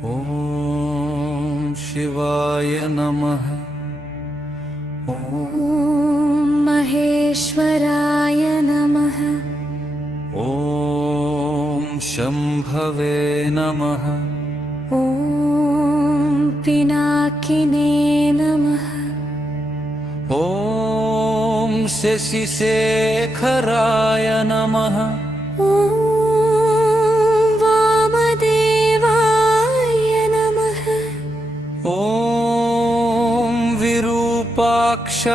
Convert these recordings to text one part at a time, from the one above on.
ॐ शिवाय नमः। ॐ महेश्वराय नमः। ॐ शम्भवे नमः। ॐ पिनाकिने नमः। ॐ शशिशेखराय नमः। ॐ वामदेवाय नमः। ॐ विरूपाक्षाय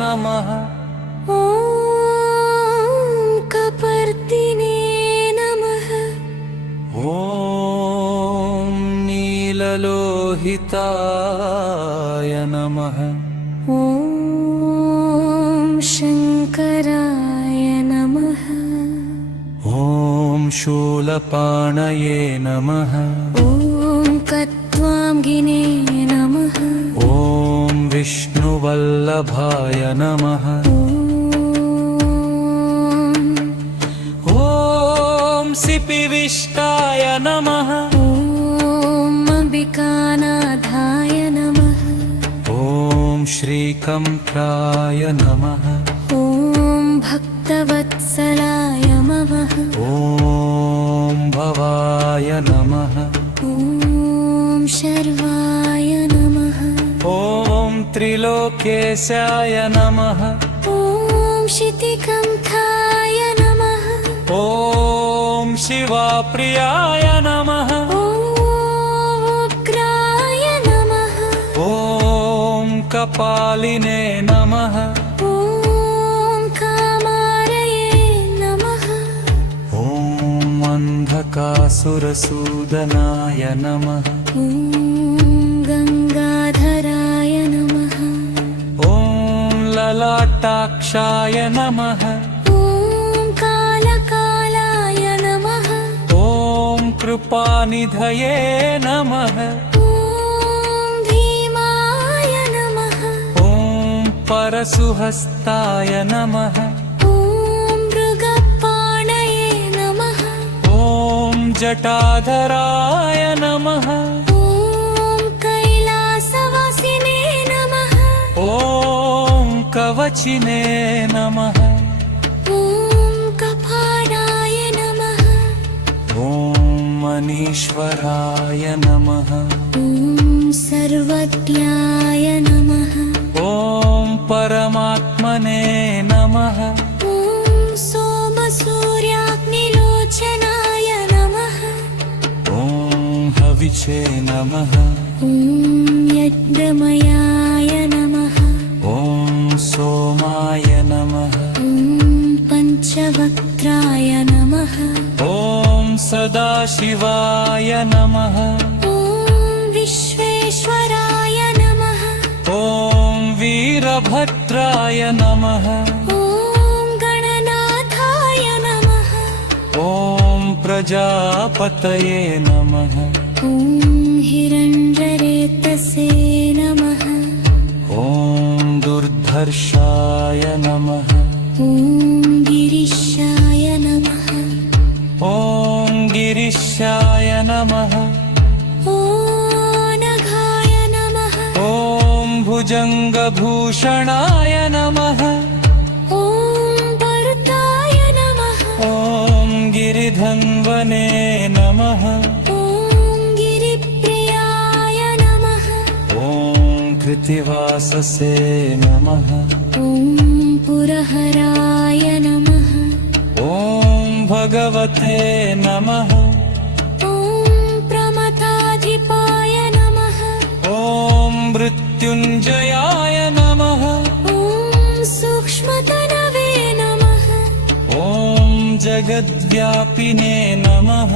नमः। ॐ कपर्दिने नमः। ॐ नीललोहिताय नमः। ॐ शङ्कराय नमः। ॐ शूलपाणये नमः। ॐ कत्वाङ्गिने नमः। ॐ विष्णुवल्लभाय नमः। ॐ सिपिविष्टाय नमः। ॐ अम्बिकानाथाय नमः। ॐ श्रीकण्ठाय नमः। ॐ भक्तवत्सलाय नमः। ॐ भवाय नमः। ॐ शर्वाय नमः। ॐ त्रिलोकेशाय नमः। ॐ शितिकण्ठाय नमः। ॐ शिवाप्रियाय नमः। ॐ उग्राय नमः। ॐ कपालिने नमः। ॐ कामारये नमः। ॐ अन्धकासुरसूदनाय नमः। ॐ गङ्गाधराय नमः। ॐ ललाटाक्षाय नमः। ॐ कालकालाय नमः। ॐ कृपानिधये नमः। ॐ भीमाय नमः। ॐ परशुहस्ताय नमः। ॐ मृगपाणये नमः। ॐ जटाधराय नमः। ॐ कैलासवासिने नमः। ॐ कवचिने नमः। ॐ कपाडाय नमः। ॐ मनीश्वराय नमः। ॐ सर्वज्ञाय नमः। ॐ परमात्मने नमः। ॐ सोमसूर्याग्निलोचनाय नमः। ॐ हविषे नमः। ॐ यज्ञमयाय नमः। ॐ सोमाय नमः। ॐ पञ्चवक्त्राय नमः। ॐ सदाशिवाय नमः। ॐ विश्वेश्वराय नमः। ॐ वीरभद्राय नमः। ॐ गणनाथाय नमः। ॐ प्रजापतये नमः। ॐ हिरण्यरेतसे नमः। ॐ दुर्धर्षाय नमः। ॐ गिरिशाय नमः। ॐ गिरिशाय नमः। ॐ नघाय नमः। ॐ भुजङ्गभूषणाय नमः। ॐ भरताय नमः। ॐ गिरिधन्वने नमः। ॐ गिरिप्रियाय नमः। ॐ कृत्तिवाससे नमः। ॐ पुरहराय नमः। ॐ भगवते नमः। ॐ प्रमथाधिपाय नमः। ॐ मृत्युञ्जयाय नमः। ॐ सूक्ष्मतनवे नमः। ॐ जगद्व्यापिने नमः।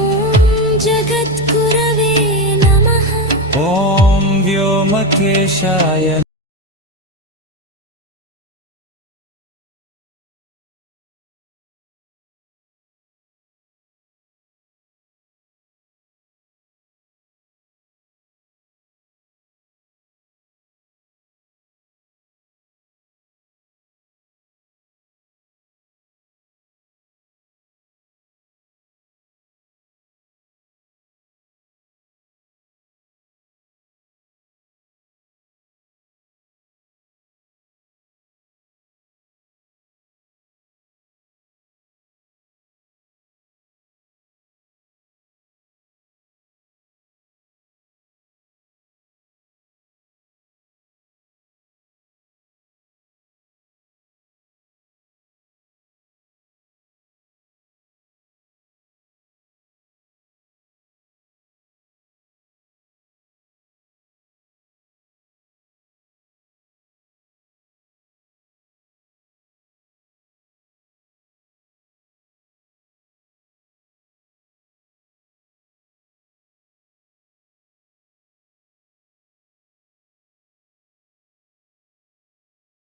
ॐ जगद्गुरवे नमः। ॐ व्योमकेशाय